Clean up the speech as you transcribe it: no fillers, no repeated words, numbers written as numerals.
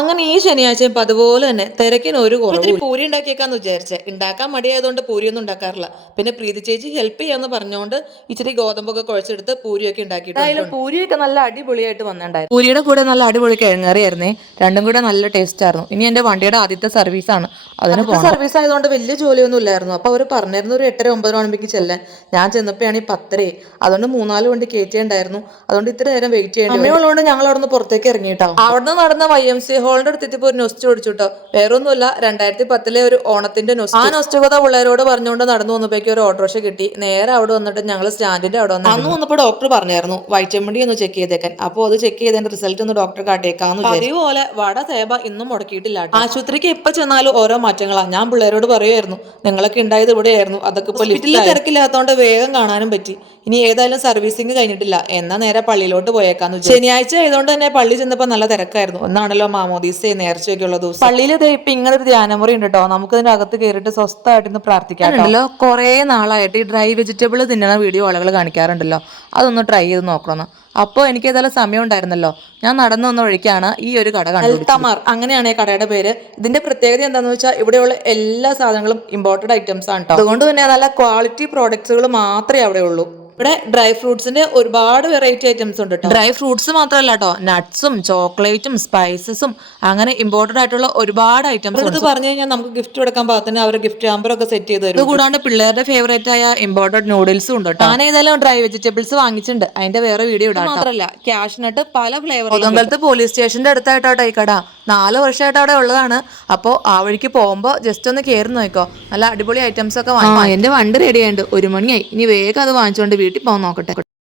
അങ്ങനെ ഈ ശനിയാഴ്ചയും അതുപോലെ തന്നെ തിരക്കിന് ഒരു കുറവ്. പൂരി ഉണ്ടാക്കിയേക്കാന്ന് വിചാരിച്ചേ, ഉണ്ടാക്കാൻ മടിയായതുകൊണ്ട് പൂരിയൊന്നും ഉണ്ടാക്കാറില്ല. പിന്നെ പ്രീതി ചേച്ചി ഹെൽപ്പ് ചെയ്യാന്ന് പറഞ്ഞുകൊണ്ട് ഇച്ചിരി ഗോതമ്പൊക്കെ കുഴച്ചെടുത്ത് പൂരിയൊക്കെ ഉണ്ടാക്കിയിട്ട് പൂരിയൊക്കെ നല്ല അടിപൊളിയായിട്ട് വന്നിട്ടുണ്ടായിരുന്നു. പൂരിയുടെ കൂടെ നല്ല അടിപൊളി കിഴങ്ങറിയായിരുന്നേ, രണ്ടും കൂടെ നല്ല ടേസ്റ്റ് ആയിരുന്നു. ഇനി എന്റെ വണ്ടിയുടെ ആദ്യത്തെ സർവീസാണ്, അതിന് സർവീസ് ആയതുകൊണ്ട് വലിയ ജോലിയൊന്നും ഇല്ലായിരുന്നു. അപ്പൊ അവർ പറഞ്ഞിരുന്നു ഒരു 8:30-9 മണിക്ക് ചെല്ലാൻ. ഞാൻ ചെന്നപ്പോഴാണ് ഈ 10:30, അതുകൊണ്ട് 3-4 വണ്ടി കയറ്റിയുണ്ടായിരുന്നു. അതുകൊണ്ട് ഇത്ര നേരം വെയിറ്റ് ചെയ്യേണ്ടി അമ്മയുള്ളതുകൊണ്ട് ഞങ്ങൾ അവിടെ നിന്ന് പുറത്തേക്ക് ഇറങ്ങിയിട്ടോ. അവിടുന്ന് നടന്ന YMCA ഹോളിന്റെ അടുത്ത് ഒരു നൊസ്റ്റ് ഓടിച്ചു കേട്ടോ. വേറെ ഒന്നുമില്ല, 2010 ഒരു ഓണത്തിന്റെ നൊസ്റ്റ്. ആ നൊസ്റ്റ് കഥ പിള്ളേരോട് പറഞ്ഞുകൊണ്ട് നടന്നു വന്നപ്പോഴേക്ക് ഒരു ഓട്ടോറിക്ഷ കിട്ടി. നേരെ അവിടെ വന്നിട്ട് ഞങ്ങൾ സ്റ്റാൻഡിന്റെ അവിടെ വന്നു. അന്ന് വന്നപ്പോൾ ഡോക്ടർ പറഞ്ഞായിരുന്നു വൈറ്റമിൻ ഡി ഒന്ന് ചെക്ക് ചെയ്തേക്കാൻ. അപ്പോൾ അത് ചെക്ക് ചെയ്തതിന്റെ റിസൾട്ട് ഒന്ന് ഡോക്ടർ കാട്ടിയേക്കാന്ന്. അതേപോലെ വട തേബ ഇന്നും മുടക്കിയിട്ടില്ല. ആശുപത്രിക്ക് എപ്പോൾ ചെന്നാലും ഓരോ മാറ്റങ്ങളാണ്. ഞാൻ പിള്ളേരോട് പറയുമായിരുന്നു നിങ്ങളൊക്കെ ഉണ്ടായത് ഇവിടെയായിരുന്നു, അതൊക്കെ ഇപ്പോൾ ലിഫ്റ്റിൽ തിരക്കില്ലാത്തതുകൊണ്ട് വേഗം കാണാനും പറ്റി. ഇനി ഏതായാലും സർവീസിങ് കഴിഞ്ഞിട്ടില്ല, എന്നാ നേരെ പള്ളിയിലോട്ട് പോയേക്കാന്ന്. ശനിയാഴ്ച ആയതുകൊണ്ട് തന്നെ പള്ളി ചെന്നപ്പോൾ നല്ല തിരക്കായിരുന്നു. ഒന്നാണല്ലോ മാമോദീസ നേർച്ചയൊക്കെ ഉള്ള ദിവസം. പള്ളിയിൽ ഇപ്പൊ ഇങ്ങനെ ഒരു ധ്യാനമുറി ഉണ്ട് കേട്ടോ. നമുക്ക് ഇതിന്റെ അകത്ത് കയറിയിട്ട് സ്വസ്ഥമായിട്ട് പ്രാർത്ഥിക്കാമല്ലോ. കുറെ നാളായിട്ട് ഈ ഡ്രൈ വെജിറ്റബിൾ തിന്നണ വീഡിയോ ആളുകൾ കാണിക്കാറുണ്ടല്ലോ, അതൊന്ന് ട്രൈ ചെയ്ത് നോക്കണം. അപ്പോൾ എനിക്ക് ഏതായാലും സമയം ഉണ്ടായിരുന്നല്ലോ, ഞാൻ നടന്നു വന്ന വഴിക്കാണ് ഈ ഒരു കട കണ്ടത്. തമാർ അങ്ങനെയാണ് ഈ കടയുടെ പേര്. ഇതിന്റെ പ്രത്യേകത എന്താണെന്ന് വെച്ചാൽ ഇവിടെയുള്ള എല്ലാ സാധനങ്ങളും ഇമ്പോർട്ടഡ് ഐറ്റംസ് ആണ് കേട്ടോ. അതുകൊണ്ട് തന്നെ നല്ല ക്വാളിറ്റി പ്രോഡക്ട്സുകൾ മാത്രമേ അവിടെ ഉള്ളൂ. ഇവിടെ ഡ്രൈ ഫ്രൂട്ട്സിന്റെ ഒരുപാട് വെറൈറ്റി ഐറ്റംസ് ഉണ്ട് കേട്ടോ. ഡ്രൈ ഫ്രൂട്ട്സ് മാത്രമല്ല കേട്ടോ, നട്ട്സും ചോക്ലേറ്റും സ്പൈസസും അങ്ങനെ ഇമ്പോർട്ടഡ് ആയിട്ടുള്ള ഒരുപാട് ഐറ്റംസ്. ഇത് പറഞ്ഞു കഴിഞ്ഞാൽ നമുക്ക് ഗിഫ്റ്റ് കൊടുക്കാൻ പാകത്തിന് അവർ ഗിഫ്റ്റ് ഹാമ്പർ ഒക്കെ സെറ്റ് ചെയ്ത് തരും. ഇത് കൂടാണ്ട് പിള്ളേരുടെ ഫേവറേറ്റ് ആയ ഇമ്പോർട്ടഡ് നൂഡിൽസും ഉണ്ട് കേട്ടോ. ഞാൻ ഏതായാലും ഡ്രൈ വെജിറ്റബിൾസ് വാങ്ങിച്ചിട്ടുണ്ട്, അതിന്റെ വേറെ വീഡിയോ ഇടാം. മാത്രമല്ല ക്യാഷ്നട്ട് പല ഫ്ലേവർ. കൊതമ്പലത്ത് പോലീസ് സ്റ്റേഷന്റെ അടുത്തായിട്ടോ ഈ കട. 4 വർഷമായിട്ട് അവിടെ ഉള്ളതാണ്. അപ്പോൾ ആ വഴിക്ക് പോകുമ്പോൾ ജസ്റ്റ് ഒന്ന് കയറി നോക്കോ, നല്ല അടിപൊളി ഐറ്റംസ് ഒക്കെ വാങ്ങാം. എന്റെ വണ്ടി റെഡി ആയിട്ടുണ്ട്, 1 മണിയായി. ഇനി വേഗം അത് വാങ്ങിച്ചുകൊണ്ട് വീട്ടിൽ പോകാൻ നോക്കട്ടെ.